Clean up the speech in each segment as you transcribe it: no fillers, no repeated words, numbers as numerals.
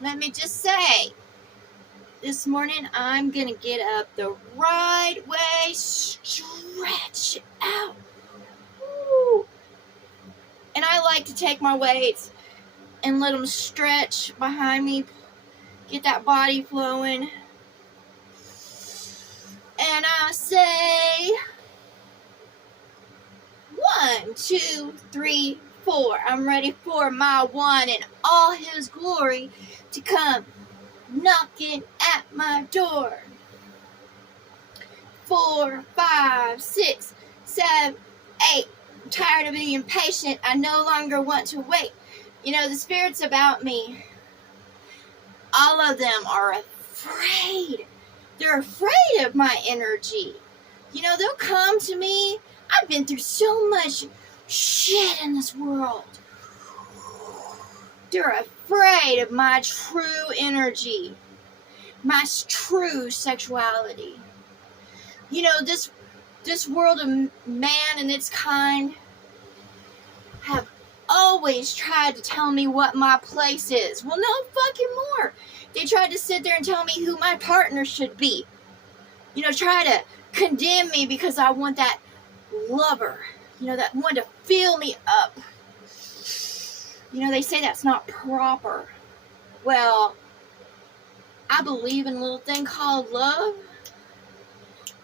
let me just say, this morning I'm going to get up the right way, stretch out. Woo. And I like to take my weights and let them stretch behind me, get that body flowing. And I say, 1, 2, 3, 4. I'm ready for my one in all his glory to come knocking at my door. 4, 5, 6, 7, 8. I'm tired of being patient. I no longer want to wait. You know, the spirits about me, all of them are afraid. They're afraid of my energy. You know, they'll come to me. I've been through so much shit in this world. They're afraid of my true energy, my true sexuality. You know, this world of man and its kind have always tried to tell me what my place is. Well, no fucking more. They tried to sit there and tell me who my partner should be. You know, try to condemn me because I want that lover. You know, that one to fill me up. You know, they say that's not proper. Well, I believe in a little thing called love.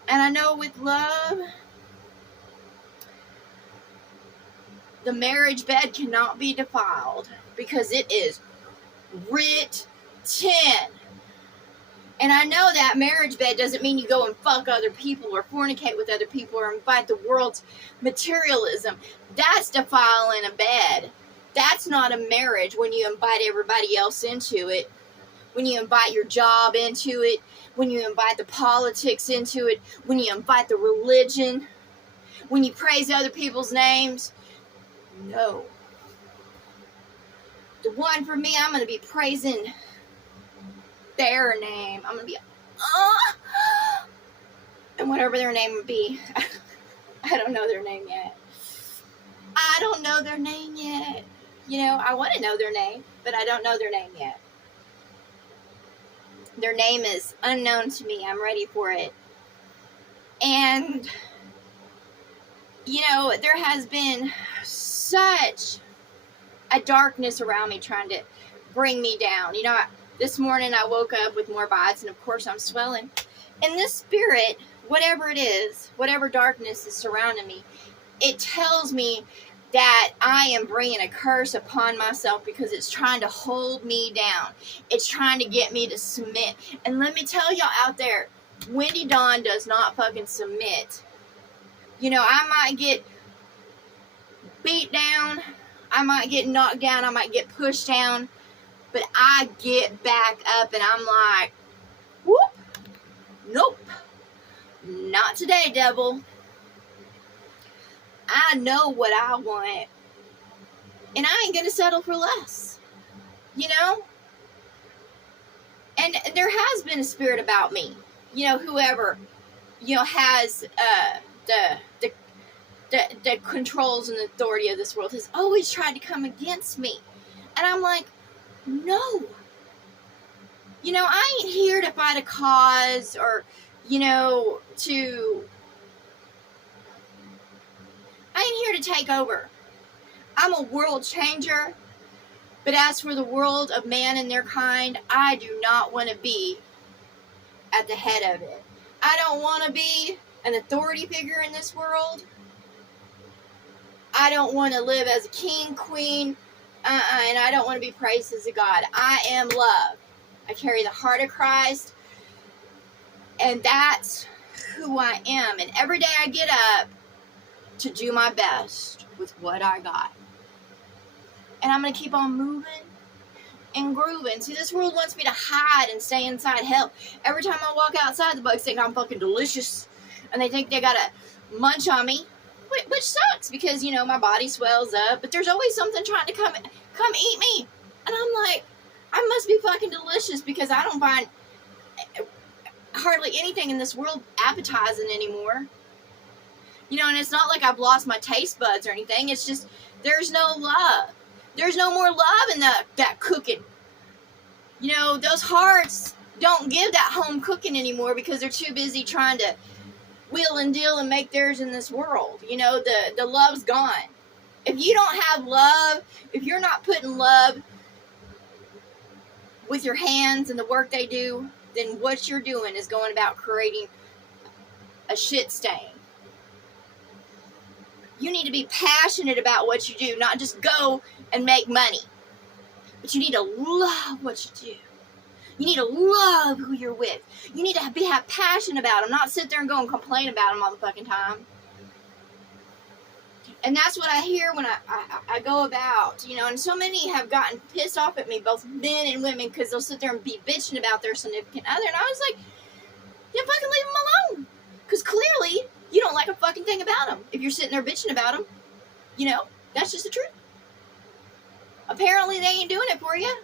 And I know with love, the marriage bed cannot be defiled because it is written. And I know that marriage bed doesn't mean you go and fuck other people or fornicate with other people or invite the world's materialism. That's defiling a bed. That's not a marriage when you invite everybody else into it. When you invite your job into it. When you invite the politics into it. When you invite the religion. When you praise other people's names. No. The one for me, I'm going to be praising their name. I'm going to be, and whatever their name would be. I don't know their name yet. I don't know their name yet. You know, I want to know their name, but I don't know their name yet. Their name is unknown to me. I'm ready for it. And, you know, there has been such a darkness around me trying to bring me down. You know, this morning I woke up with more bites, and of course I'm swelling. And this spirit, whatever it is, whatever darkness is surrounding me, it tells me that I am bringing a curse upon myself because it's trying to hold me down. It's trying to get me to submit. And let me tell y'all out there, Wendy Dawn does not fucking submit. You know, I might get beat down. I might get knocked down. I might get pushed down. But I get back up and I'm like, whoop, nope, not today, devil. I know what I want. And I ain't going to settle for less. You know? And there has been a spirit about me. You know, whoever, you know, has the controls and authority of this world has always tried to come against me. And I'm like, no. You know, I ain't here to fight a cause or, you know, I ain't here to take over. I'm a world changer. But as for the world of man and their kind, I do not want to be at the head of it. I don't want to be an authority figure in this world. I don't want to live as a king, queen, and I don't want to be praised as a god. I am love. I carry the heart of Christ, and that's who I am. And every day I get up to do my best with what I got. And I'm going to keep on moving and grooving. See, this world wants me to hide and stay inside hell. Every time I walk outside, the bugs think I'm fucking delicious. And they think they got to munch on me. Which sucks because, you know, my body swells up. But there's always something trying to come eat me. And I'm like, I must be fucking delicious because I don't find hardly anything in this world appetizing anymore. You know, and it's not like I've lost my taste buds or anything. It's just, there's no love. There's no more love in that cooking. You know, those hearts don't give that home cooking anymore because they're too busy trying to wheel and deal and make theirs in this world. You know, the love's gone. If you don't have love, if you're not putting love with your hands and the work they do, then what you're doing is going about creating a shit stain. You need to be passionate about what you do, not just go and make money. But you need to love what you do. You need to love who you're with. You need to have passion about them, not sit there and go and complain about them all the fucking time. And that's what I hear when I go about, you know, and so many have gotten pissed off at me, both men and women, because they'll sit there and be bitching about their significant other. And I was like, yeah, fucking leave them alone. Because clearly, you don't like a fucking thing about them. If you're sitting there bitching about them, you know, that's just the truth. Apparently, they ain't doing it for you.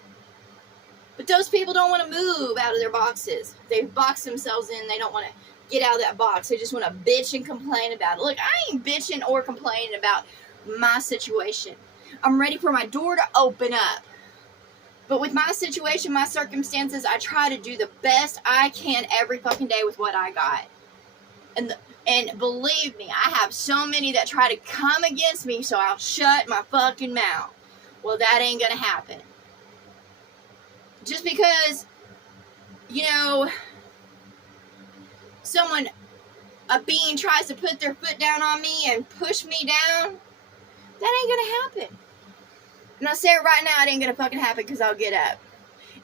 But those people don't want to move out of their boxes. They've boxed themselves in. They don't want to get out of that box. They just want to bitch and complain about it. Look, I ain't bitching or complaining about my situation. I'm ready for my door to open up. But with my situation, my circumstances, I try to do the best I can every fucking day with what I got. And believe me, I have so many that try to come against me, so I'll shut my fucking mouth. Well, that ain't gonna happen. Just because, you know, a being tries to put their foot down on me and push me down, that ain't gonna happen. And I say it right now, it ain't gonna fucking happen because I'll get up.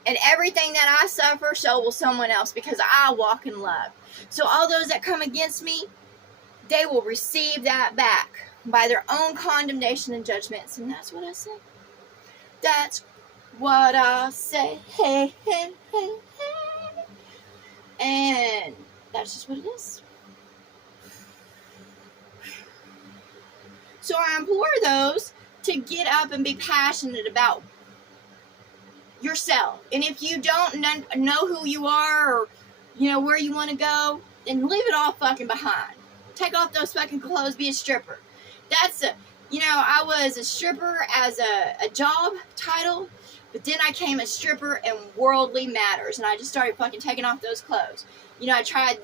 And everything that I suffer, so will someone else because I walk in love. So all those that come against me, they will receive that back by their own condemnation and judgments. And that's what I say. That's what I say. Hey, hey, hey, hey. And that's just what it is. So I implore those to get up and be passionate about yourself. And if you don't know who you are or, you know, where you want to go, then leave it all fucking behind. Take off those fucking clothes, be a stripper. You know, I was a stripper as a job title, but then I came a stripper in worldly matters, and I just started fucking taking off those clothes. You know, I tried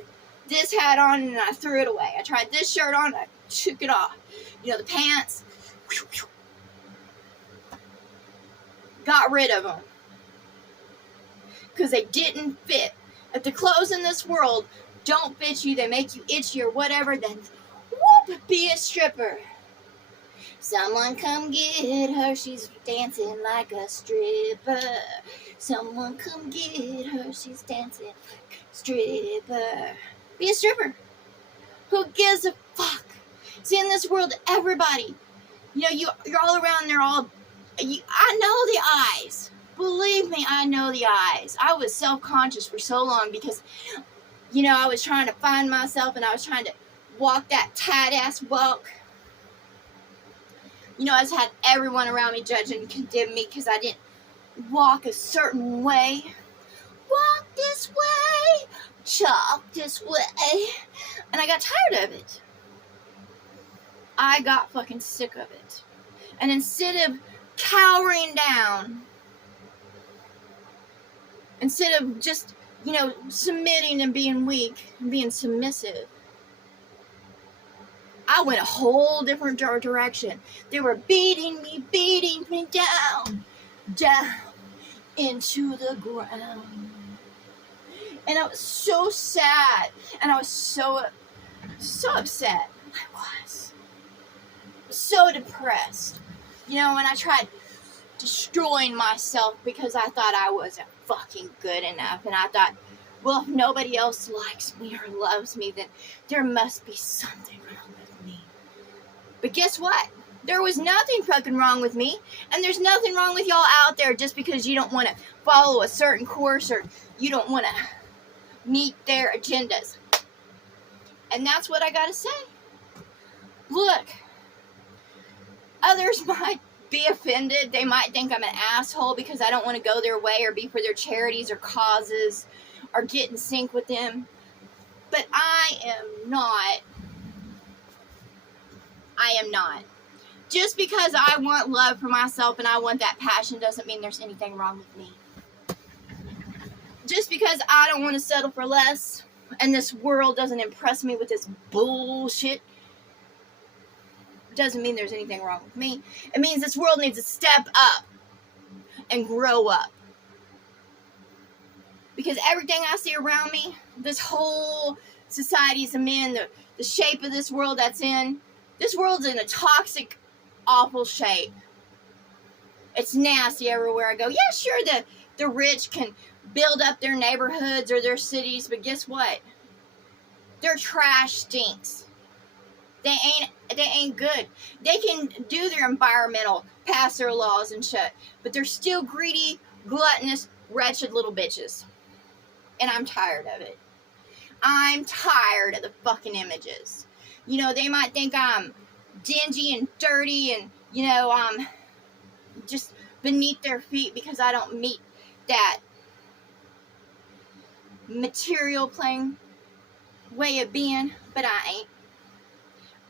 this hat on, and I threw it away. I tried this shirt on, and I took it off. You know, the pants, got rid of them. Because they didn't fit. If the clothes in this world don't fit you, they make you itchy or whatever, then whoop, be a stripper. Someone come get her, she's dancing like a stripper. Someone come get her, she's dancing like a stripper. Be a stripper. Who gives a fuck? See, in this world, everybody, you know, you're all around, I know the eyes. Believe me, I know the eyes. I was self-conscious for so long because, you know, I was trying to find myself and I was trying to walk that tight-ass walk. You know, I just had everyone around me judge and condemn me because I didn't walk a certain way. Walk this way, talk this way. And I got tired of it. I got fucking sick of it. And instead of cowering down, instead of just, you know, submitting and being weak and being submissive, I went a whole different direction. They were beating me down into the ground. And I was so sad. And I was so upset. I was so depressed. You know, and I tried destroying myself because I thought I wasn't fucking good enough. And I thought, well, if nobody else likes me or loves me, then there must be something wrong with me. But guess what? There was nothing fucking wrong with me. And there's nothing wrong with y'all out there just because you don't want to follow a certain course or you don't want to meet their agendas. And that's what I gotta say. Look, others might be offended. They might think I'm an asshole because I don't want to go their way or be for their charities or causes or get in sync with them. But I am not. Just because I want love for myself and I want that passion doesn't mean there's anything wrong with me. Just because I don't want to settle for less and this world doesn't impress me with this bullshit doesn't mean there's anything wrong with me. It means this world needs to step up and grow up. Because everything I see around me, this whole society's I'm in, the shape of this world that's in, this world's in a toxic, awful shape. It's nasty everywhere I go. Yeah, sure, the rich can build up their neighborhoods or their cities, but guess what? Their trash stinks. They ain't good. They can do their environmental, pass their laws and shit, but they're still greedy, gluttonous, wretched little bitches. And I'm tired of it. I'm tired of the fucking images. You know, they might think I'm dingy and dirty and, you know, I'm just beneath their feet because I don't meet that material plane way of being, but I ain't.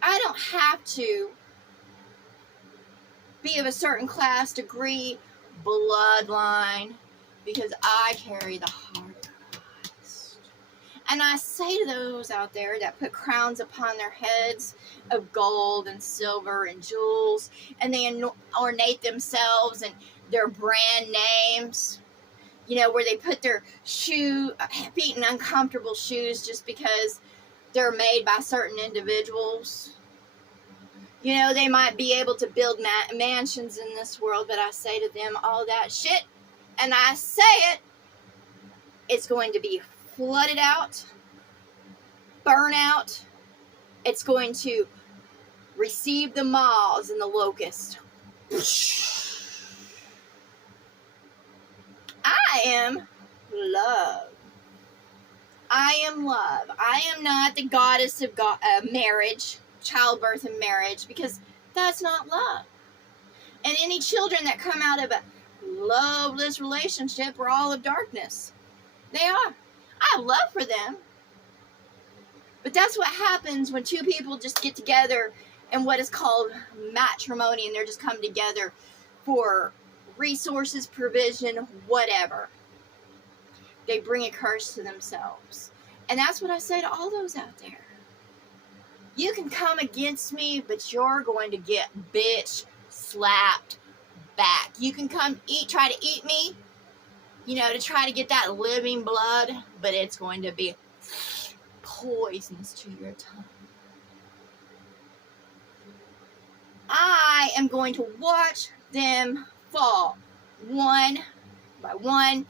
I don't have to be of a certain class, degree, bloodline, because I carry the heart of Christ. And I say to those out there that put crowns upon their heads of gold and silver and jewels, and they ornate themselves and their brand names, you know, where they put their feet in uncomfortable shoes just because they're made by certain individuals. You know, they might be able to build mansions in this world, but I say to them, all that shit, and I say it, it's going to be flooded out, burn out, it's going to receive the moths and the locusts. I am love. I am love. I am not the goddess of marriage, childbirth and marriage, because that's not love. And any children that come out of a loveless relationship are all of darkness. They are. I have love for them. But that's what happens when two people just get together in what is called matrimony, and they're just come together for resources, provision, whatever. They bring a curse to themselves. And that's what I say to all those out there. You can come against me, but you're going to get bitch slapped back. You can come try to eat me, you know, to try to get that living blood, but it's going to be poisonous to your tongue. I am going to watch them fall one by one,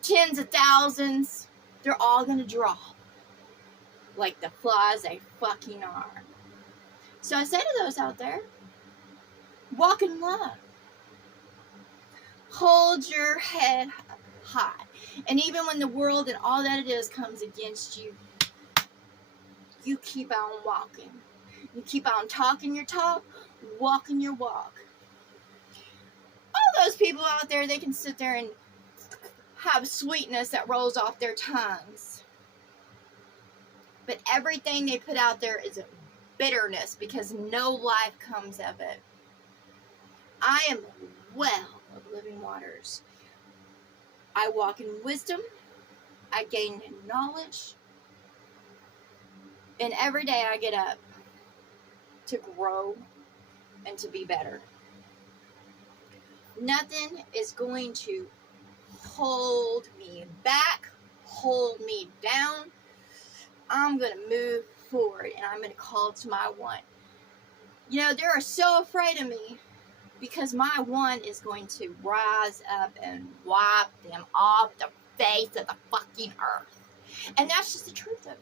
tens of thousands. They're all going to drop like the flies they fucking are. So I say to those out there, walk in love. Hold your head high. And even when the world and all that it is comes against you, you keep on walking. You keep on talking your talk, walking your walk. All those people out there, they can sit there and have sweetness that rolls off their tongues. But everything they put out there is bitterness because no life comes of it. I am well of living waters. I walk in wisdom. I gain knowledge. And every day I get up to grow and to be better. Nothing is going to hold me back, hold me down. I'm going to move forward and I'm going to call to my one. You know, they're so afraid of me because my one is going to rise up and wipe them off the face of the fucking earth. And that's just the truth of it.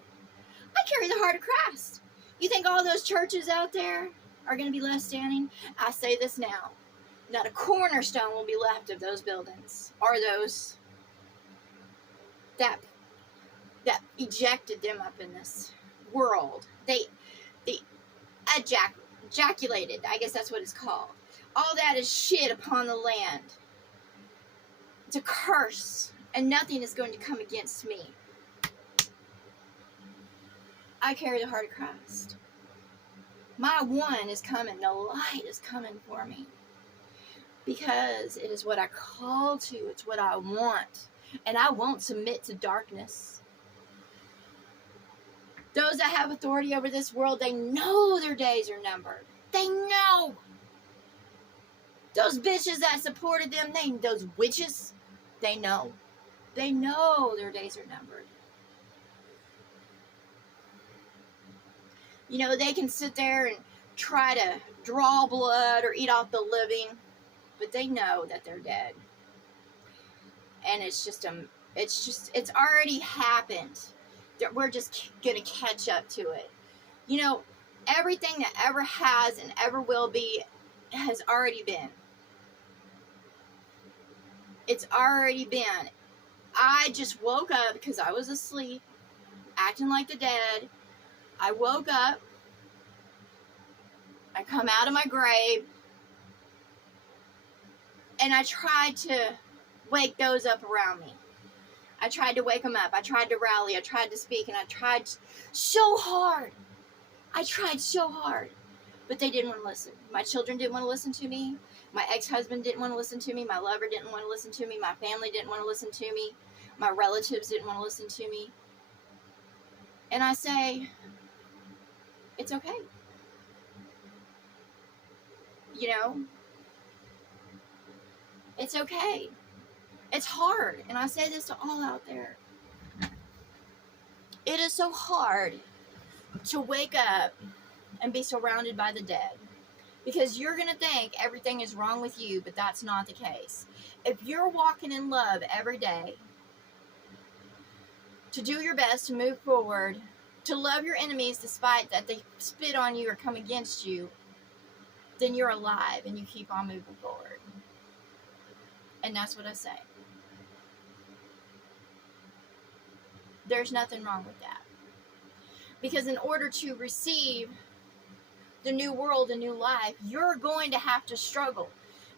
I carry the heart of Christ. You think all those churches out there are going to be left standing? I say this now. Not a cornerstone will be left of those buildings or those that ejected them up in this world. They ejaculated. I guess that's what it's called. All that is shit upon the land. It's a curse, and nothing is going to come against me. I carry the heart of Christ. My one is coming. The light is coming for me. Because it is what I call to. It's what I want. And I won't submit to darkness. Those that have authority over this world, they know their days are numbered. They know. Those bitches that supported them, those witches, they know. They know their days are numbered. You know, they can sit there and try to draw blood or eat off the living, but they know that they're dead. And it's already happened. We're just gonna catch up to it. You know, everything that ever has and ever will be has already been. It's already been. I just woke up because I was asleep, acting like the dead. I woke up. I come out of my grave. And I tried to wake those up around me. I tried to wake them up. I tried to rally. I tried to speak. And I tried so hard. But they didn't want to listen. My children didn't want to listen to me. My ex-husband didn't want to listen to me. My lover didn't want to listen to me. My family didn't want to listen to me. My relatives didn't want to listen to me. And I say, it's okay. You know, it's okay. It's hard. And I say this to all out there. It is so hard to wake up and be surrounded by the dead. Because you're going to think everything is wrong with you, but that's not the case. If you're walking in love every day, to do your best to move forward, to love your enemies despite that they spit on you or come against you, then you're alive and you keep on moving forward. And that's what I say. There's nothing wrong with that. Because in order to receive the new world, a new life, you're going to have to struggle.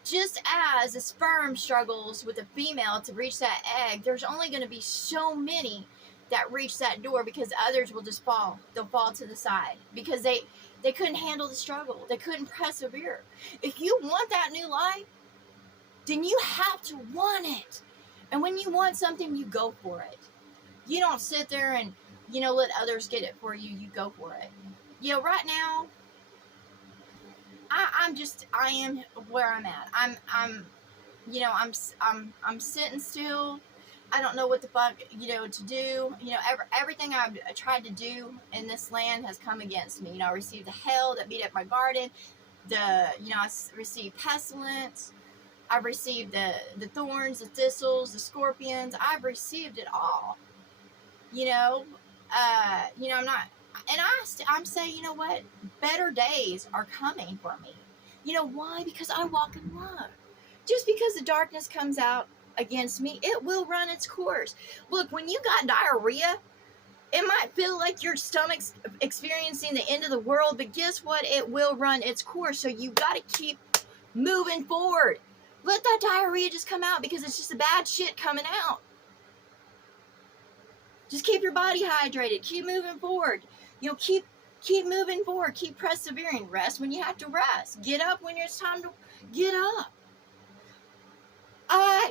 Just as a sperm struggles with a female to reach that egg, there's only going to be so many that reach that door because others will just fall. They'll fall to the side because they couldn't handle the struggle. They couldn't persevere. If you want that new life, then you have to want it. And when you want something, you go for it. You don't sit there and, let others get it for you. You go for it. Right now, I am where I'm at. I'm sitting still. I don't know what the fuck, to do. Everything I've tried to do in this land has come against me. I received the hail that beat up my garden. I received pestilence. I've received the thorns, the thistles, the scorpions. I've received it all. I'm not, and I'm saying, you know what? Better days are coming for me. You know why? Because I walk in love. Just because the darkness comes out against me, it will run its course. Look, when you got diarrhea, it might feel like your stomach's experiencing the end of the world, but guess what? It will run its course. So you got to keep moving forward. Let that diarrhea just come out because it's just the bad shit coming out. Just keep your body hydrated. Keep moving forward. Keep moving forward. Keep persevering. Rest when you have to rest. Get up when it's time to get up.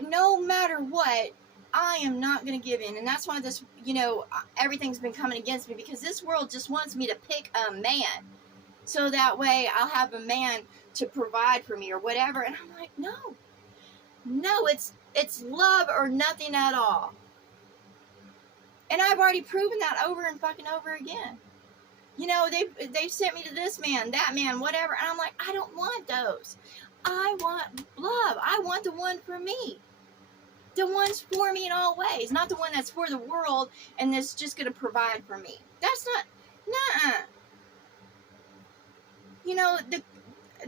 No matter what, I am not going to give in. And that's why this, everything's been coming against me, because this world just wants me to pick a man. So that way I'll have a man to provide for me or whatever. And I'm like, no, it's love or nothing at all. And I've already proven that over and fucking over again. They've sent me to this man, that man, whatever. And I'm like, I don't want those. I want love. I want the one for me. The one's for me in all ways. Not the one that's for the world and that's just going to provide for me. That's not,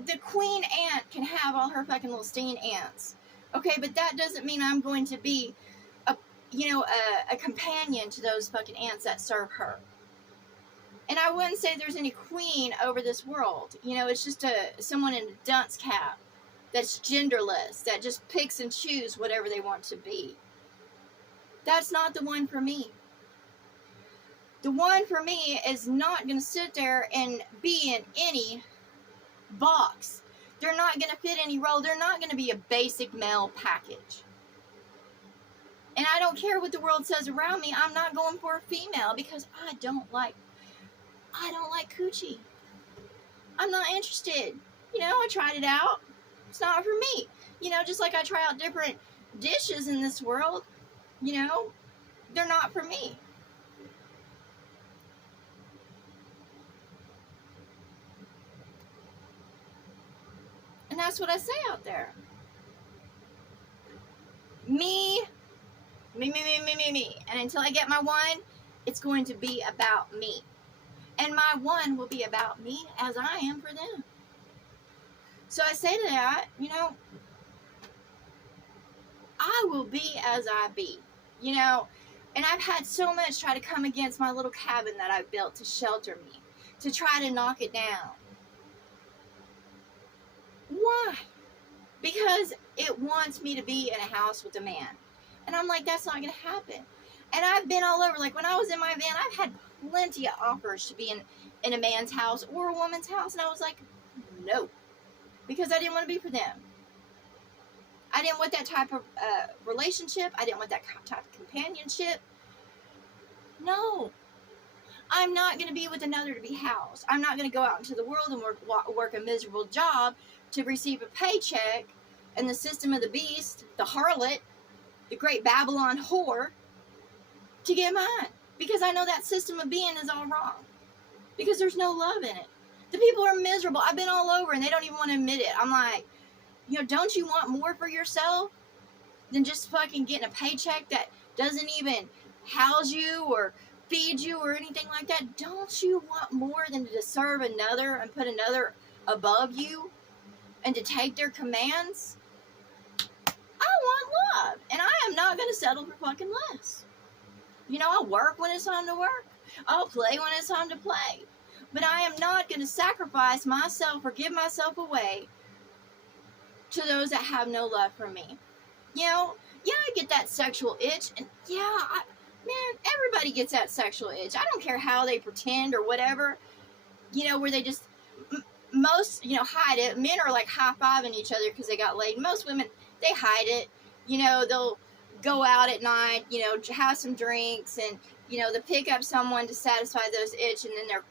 the queen ant can have all her fucking little stinging ants. Okay, but that doesn't mean I'm going to be a companion to those fucking ants that serve her. And I wouldn't say there's any queen over this world. It's just someone in a dunce cap that's genderless, that just picks and chooses whatever they want to be. That's not the one for me. The one for me is not going to sit there and be in any box. They're not going to fit any role. They're not going to be a basic male package. And I don't care what the world says around me. I'm not going for a female because I don't like coochie. I'm not interested. I tried it out. It's not for me. Just like I try out different dishes in this world, they're not for me. And that's what I say out there. Me. And until I get my one, it's going to be about me. And my one will be about me as I am for them. So I say to that, I will be as I be. And I've had so much try to come against my little cabin that I've built to shelter me, to try to knock it down. Why? Because it wants me to be in a house with a man. And I'm like, that's not going to happen. And I've been all over. Like when I was in my van, I've had plenty of offers to be in a man's house or a woman's house. And I was like, no. Because I didn't want to be for them. I didn't want that type of relationship. I didn't want that type of companionship. No. I'm not going to be with another to be housed. I'm not going to go out into the world and work a miserable job to receive a paycheck and the system of the beast, the harlot, the great Babylon whore, to get mine. Because I know that system of being is all wrong. Because there's no love in it. The people are miserable. I've been all over and they don't even want to admit it. I'm like, don't you want more for yourself than just fucking getting a paycheck that doesn't even house you or feed you or anything like that? Don't you want more than to serve another and put another above you and to take their commands? I want love, and I am not going to settle for fucking less. I'll work when it's time to work. I'll play when it's time to play. But I am not going to sacrifice myself or give myself away to those that have no love for me. Yeah, I get that sexual itch, and man, everybody gets that sexual itch. I don't care how they pretend or whatever, where they just, most, hide it. Men are like high-fiving each other because they got laid. Most women, they hide it. They'll go out at night, have some drinks, and, they'll pick up someone to satisfy those itch, and then they're,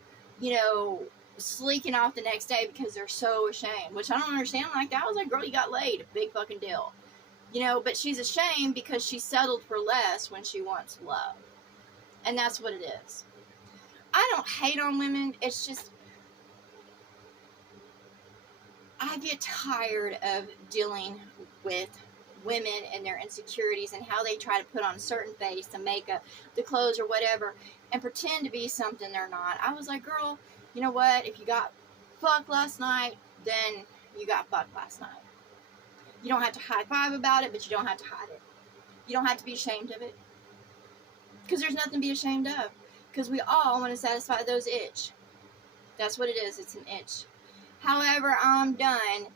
sleeking off the next day because they're so ashamed, which I don't understand like that. I was like, girl, you got laid. Big fucking deal. But she's ashamed because she settled for less when she wants love. And that's what it is. I don't hate on women. It's just, I get tired of dealing with women and their insecurities and how they try to put on a certain face, the makeup, the clothes or whatever, and pretend to be something they're not. I was like, girl, you know what? If you got fucked last night, then you got fucked last night. You don't have to high-five about it, but you don't have to hide it. You don't have to be ashamed of it. Because there's nothing to be ashamed of. Because we all want to satisfy those itch. That's what it is. It's an itch. However, I'm done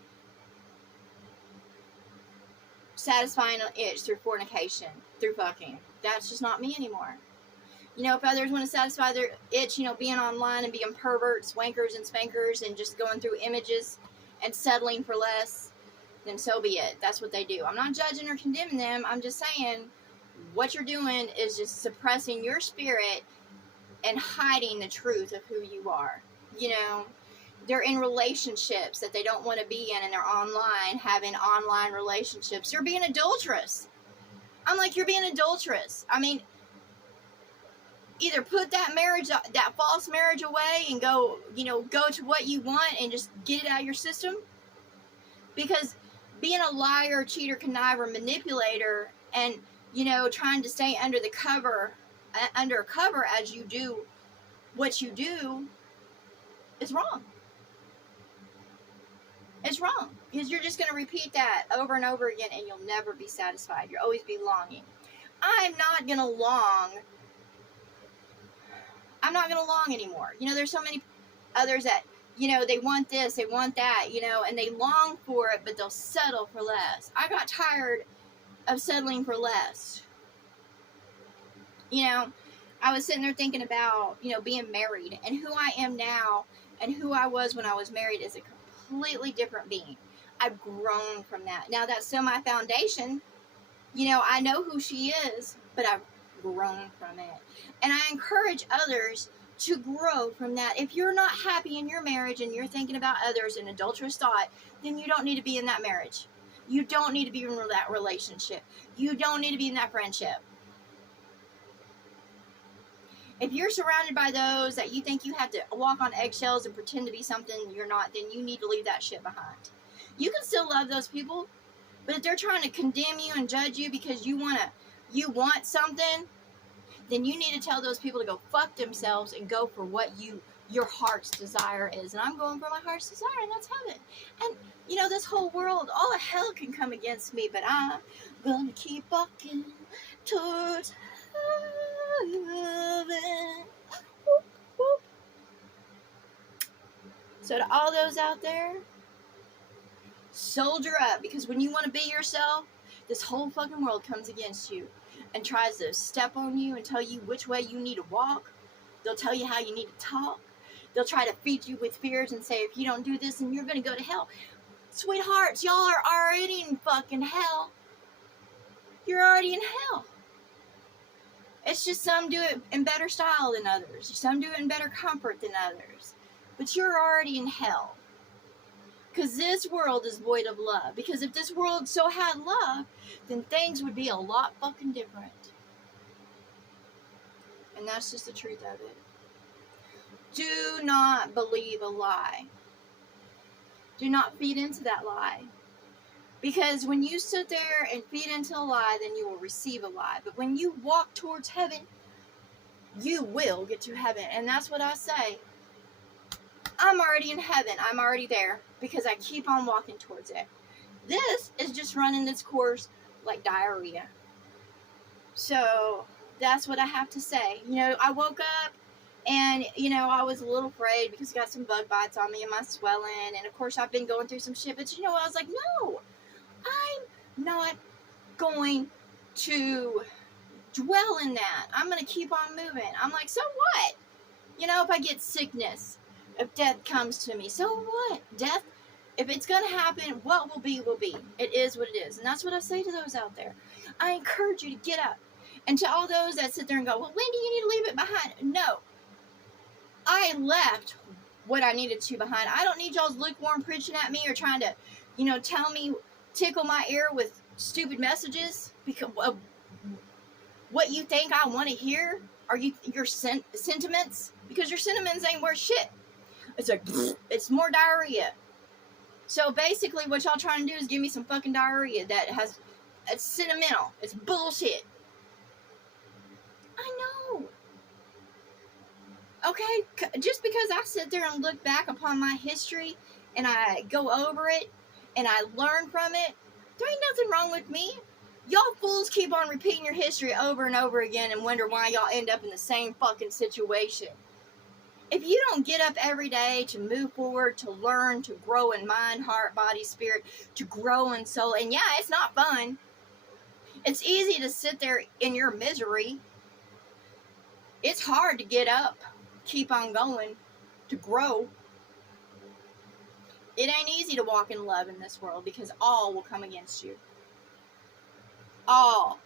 satisfying an itch through fornication, through fucking. That's just not me anymore. If others want to satisfy their itch, being online and being perverts, wankers and spankers and just going through images and settling for less, then so be it. That's what they do. I'm not judging or condemning them. I'm just saying what you're doing is just suppressing your spirit and hiding the truth of who you are. They're in relationships that they don't want to be in, and they're online, having online relationships. You're being adulterous. I'm like, you're being adulterous. I mean, either put that marriage, that false marriage away and go to what you want and just get it out of your system. Because being a liar, cheater, conniver, manipulator, and, trying to stay under a cover as you do what you do is wrong. It's wrong. Because you're just going to repeat that over and over again and you'll never be satisfied. You'll always be longing. I'm not going to long anymore. There's so many others that, they want this, they want that, and they long for it, but they'll settle for less. I got tired of settling for less. I was sitting there thinking about, being married, and who I am now and who I was when I was married is a completely different being. I've grown from that. Now that's still my foundation. I know who she is, but I've grown from it. And I encourage others to grow from that. If you're not happy in your marriage and you're thinking about others in adulterous thought, then you don't need to be in that marriage. You don't need to be in that relationship. You don't need to be in that friendship. If you're surrounded by those that you think you have to walk on eggshells and pretend to be something you're not, then you need to leave that shit behind. You can still love those people, but if they're trying to condemn you and judge you because you want something, then you need to tell those people to go fuck themselves and go for what your heart's desire is. And I'm going for my heart's desire, and that's heaven. And this whole world, all of hell can come against me, but I'm gonna keep walking towards heaven. Whoop, whoop. So to all those out there, soldier up, because when you want to be yourself, this whole fucking world comes against you and tries to step on you and tell you which way you need to walk. They'll tell you how you need to talk. They'll try to feed you with fears and say, if you don't do this, then you're going to go to hell. Sweethearts, y'all are already in fucking hell. You're already in hell. It's just some do it in better style than others. Some do it in better comfort than others. But you're already in hell. Because this world is void of love. Because if this world so had love, then things would be a lot fucking different. And that's just the truth of it. Do not believe a lie. Do not feed into that lie. Because when you sit there and feed into a lie, then you will receive a lie. But when you walk towards heaven, you will get to heaven. And that's what I say. I'm already in heaven. I'm already there. Because I keep on walking towards it. This is just running its course like diarrhea. So that's what I have to say. I woke up and, I was a little afraid because I got some bug bites on me and my swelling. And, of course, I've been going through some shit. But, I was like, no, I'm not going to dwell in that. I'm going to keep on moving. I'm like, so what? If I get sickness, if death comes to me, so what? Death, if it's going to happen, what will be, will be. It is what it is. And that's what I say to those out there. I encourage you to get up. And to all those that sit there and go, well, Wendy, you need to leave it behind. No. I left what I needed to behind. I don't need y'all's lukewarm preaching at me or trying to, tell me, tickle my ear with stupid messages because of what you think I want to hear. Are your sentiments? Because your sentiments ain't worth shit. It's like, it's more diarrhea. So basically what y'all trying to do is give me some fucking diarrhea that it's sentimental. It's bullshit. I know. Okay, just because I sit there and look back upon my history and I go over it and I learn from it, there ain't nothing wrong with me. Y'all fools keep on repeating your history over and over again and wonder why y'all end up in the same fucking situation. If you don't get up every day to move forward, to learn, to grow in mind, heart, body, spirit, to grow in soul, and yeah, it's not fun. It's easy to sit there in your misery. It's hard to get up, keep on going, to grow. It ain't easy to walk in love in this world because all will come against you. All.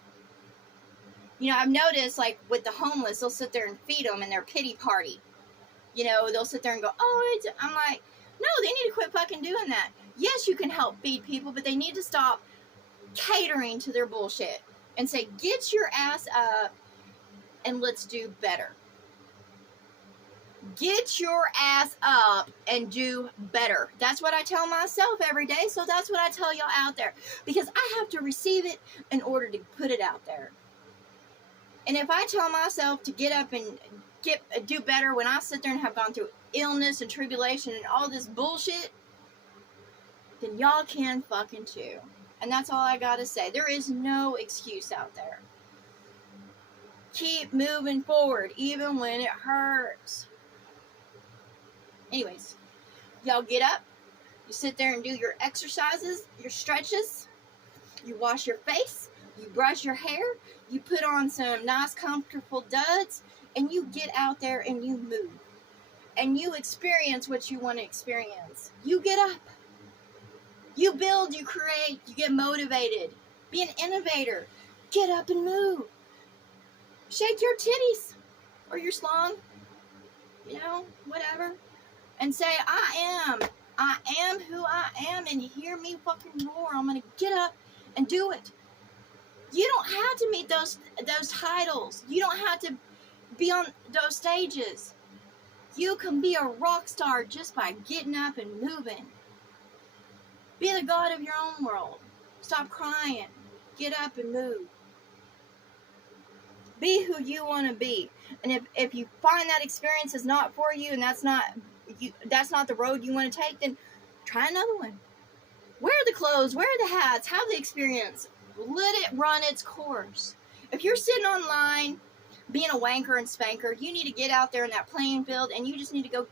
I've noticed, like, with the homeless, they'll sit there and feed them in their pity party. They'll sit there and go, I'm like, no, they need to quit fucking doing that. Yes, you can help feed people, but they need to stop catering to their bullshit and say, get your ass up and let's do better. Get your ass up and do better. That's what I tell myself every day, so that's what I tell y'all out there. Because I have to receive it in order to put it out there. And if I tell myself to get up and do better when I sit there and have gone through illness and tribulation and all this bullshit, then y'all can fucking too. And that's all I gotta say. There is no excuse out there. Keep moving forward, even when it hurts. Anyways, y'all get up. You sit there and do your exercises, your stretches. You wash your face. You brush your hair. You put on some nice, comfortable duds. And you get out there and you move. And you experience what you want to experience. You get up. You build, you create, you get motivated. Be an innovator. Get up and move. Shake your titties or your slong, whatever. And say, I am who I am, and you hear me fucking roar. I'm going to get up and do it. You don't have to meet those titles. You don't have to be on those stages. You can be a rock star just by getting up and moving. Be the god of your own world. Stop crying. Get up and move. Be who you want to be. And if you find that experience is not for you, and that's not the road you want to take, then try another one. Wear the clothes, wear the hats, have the experience. Let it run its course. If you're sitting online being a wanker and spanker, you need to get out there in that playing field, and you just need to go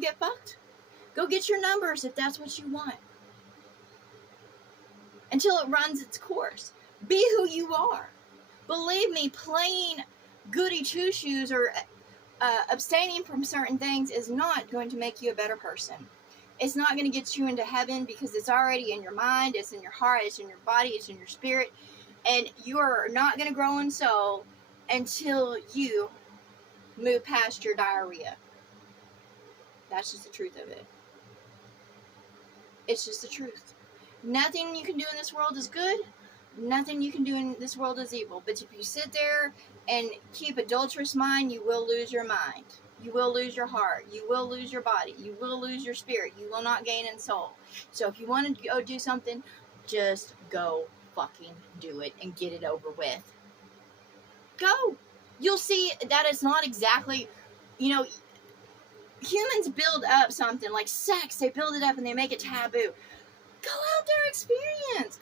get fucked. Go get your numbers if that's what you want. Until it runs its course. Be who you are. Believe me, playing goody two-shoes or abstaining from certain things is not going to make you a better person. It's not going to get you into heaven, because it's already in your mind, it's in your heart, it's in your body, it's in your spirit. And you're not going to grow in soul until you move past your diarrhea. That's just the truth of it. It's just the truth. Nothing you can do in this world is good. Nothing you can do in this world is evil. But if you sit there and keep adulterous mind, you will lose your mind. You will lose your heart. You will lose your body. You will lose your spirit. You will not gain in soul. So if you want to go do something, just go fucking do it and get it over with. Go. You'll see that it's not exactly, humans build up something like sex. They build it up and they make it taboo. Go out there, experience.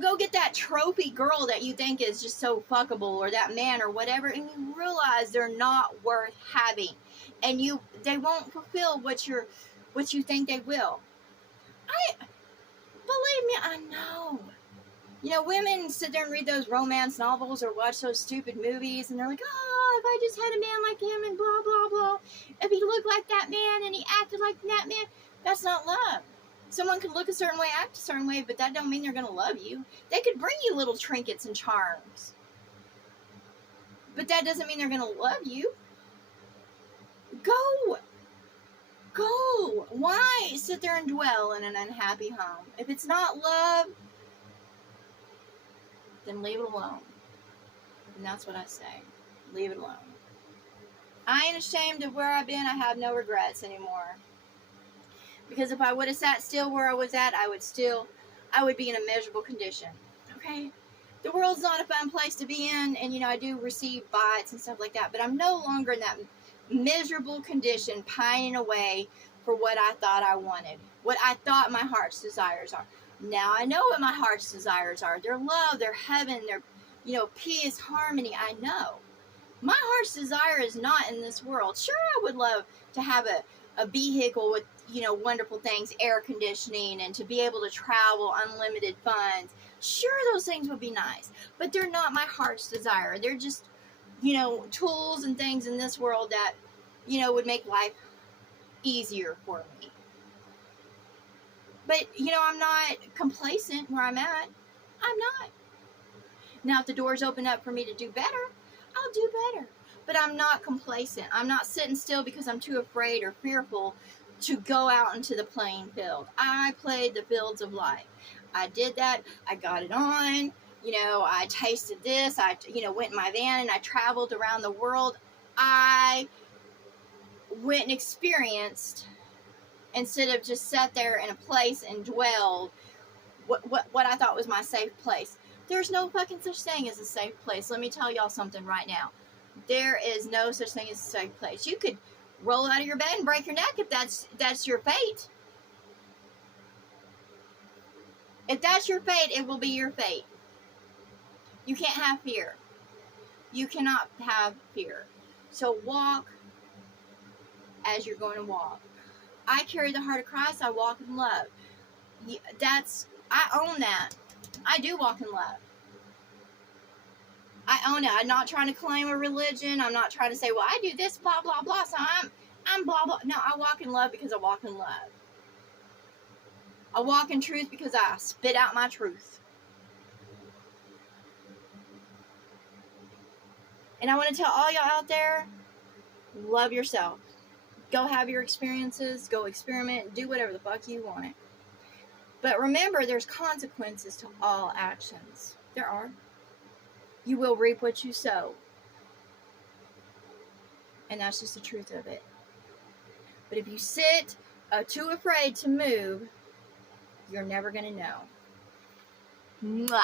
Go get that trophy girl that you think is just so fuckable, or that man or whatever, and you realize they're not worth having, and they won't fulfill what you think they will. Believe me, I know. Women sit there and read those romance novels or watch those stupid movies, and they're like, oh, if I just had a man like him and blah, blah, blah. If he looked like that man and he acted like that man, that's not love. Someone can look a certain way, act a certain way, but that don't mean they're going to love you. They could bring you little trinkets and charms, but that doesn't mean they're going to love you. Go. Why sit there and dwell in an unhappy home? If it's not love, then leave it alone. And that's what I say. Leave it alone. I ain't ashamed of where I've been. I have no regrets anymore. Because if I would have sat still where I was at, I would be in a miserable condition. Okay? The world's not a fun place to be in, and I do receive bites and stuff like that, but I'm no longer in that miserable condition, pining away for what I thought I wanted, what I thought my heart's desires are. Now I know what my heart's desires are. They're love, they're heaven, they're, peace, harmony. I know. My heart's desire is not in this world. Sure, I would love to have a vehicle with, wonderful things, air conditioning, and to be able to travel, unlimited funds. Sure, those things would be nice, but they're not my heart's desire. They're just, tools and things in this world that, would make life easier for me. But, I'm not complacent where I'm at. I'm not. Now, if the doors open up for me to do better, I'll do better. But I'm not complacent. I'm not sitting still because I'm too afraid or fearful to go out into the playing field. I played the fields of life. I did that. I got it on. I tasted this. I, went in my van and I traveled around the world. I went and experienced, instead of just sat there in a place and dwelled what I thought was my safe place. There's no fucking such thing as a safe place. Let me tell y'all something right now. There is no such thing as a safe place. You could roll out of your bed and break your neck if that's your fate. If that's your fate, it will be your fate. You can't have fear. You cannot have fear. So walk as you're going to walk. I carry the heart of Christ. I walk in love. I own that. I do walk in love. I own it. I'm not trying to claim a religion. I'm not trying to say, well, I do this, blah, blah, blah, so I'm blah, blah. No, I walk in love because I walk in love. I walk in truth because I spit out my truth. And I want to tell all y'all out there, love yourself. Go have your experiences, go experiment, do whatever the fuck you want. But remember, there's consequences to all actions. There are. You will reap what you sow. And that's just the truth of it. But if you sit too afraid to move, you're never going to know. Mwah.